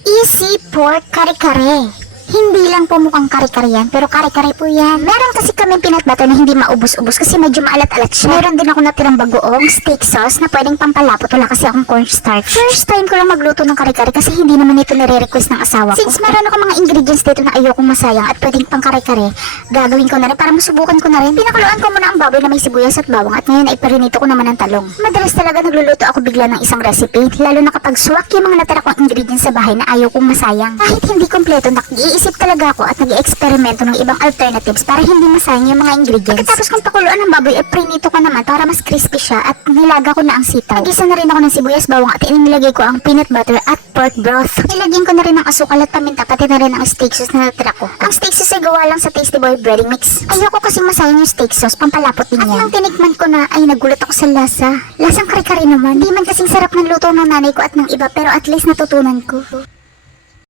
Easy pork kare-kare. Hindi lang po mukhang kare-kare yan, pero kare-kare po yan. Meron kasi kami peanut butter na hindi maubos-ubos kasi medyo maalat-alat siya. Meron din ako natirang bagoong steak sauce na pwedeng pampalapot. Wala kasi akong cornstarch. First time ko lang magluto ng kare-kare kasi hindi naman ito nare-request ng asawa ko. Since meron ako mga ingredients dito na ayokong masayang at pwedeng pang kare-kare, gagawin ko na rin para masubukan ko na rin. Pinakuluan ko muna ang baboy na may sibuyas at bawang at ngayon ay parinito ko naman ng talong. Madalas talaga nagluluto ako bigla ng isang recipe, lalo na kapag suwak yung mga natira kong ingredients sa bahay na ayokong masayang. Kahit hindi kompleto, nag-iisip talaga ako at nag-eksperimento ng ibang alternatives para hindi masayang yung mga ingredients. Pagkatapos kong pakuluan ng baboy, ay prinito ko naman para mas crispy siya at nilaga ko na ang sitaw. Nagisa na rin ako ng sibuyas, bawang at inilagay ko ang peanut butter at pork broth. Nilagyan ko na rin ng asukal at paminta, pati na rin ang steak sauce na natira ko. Ang steak sauce ay gawa lang sa Tasty Boy breading mix. Ayoko kasi masayang yung steak sauce, pampalapot din yan. At nang tinikman ko na ay nagulat ako sa lasa. Lasang kare-kare naman. Di man kasing sarap ng luto ng nanay ko at ng iba, pero at least natutunan ko.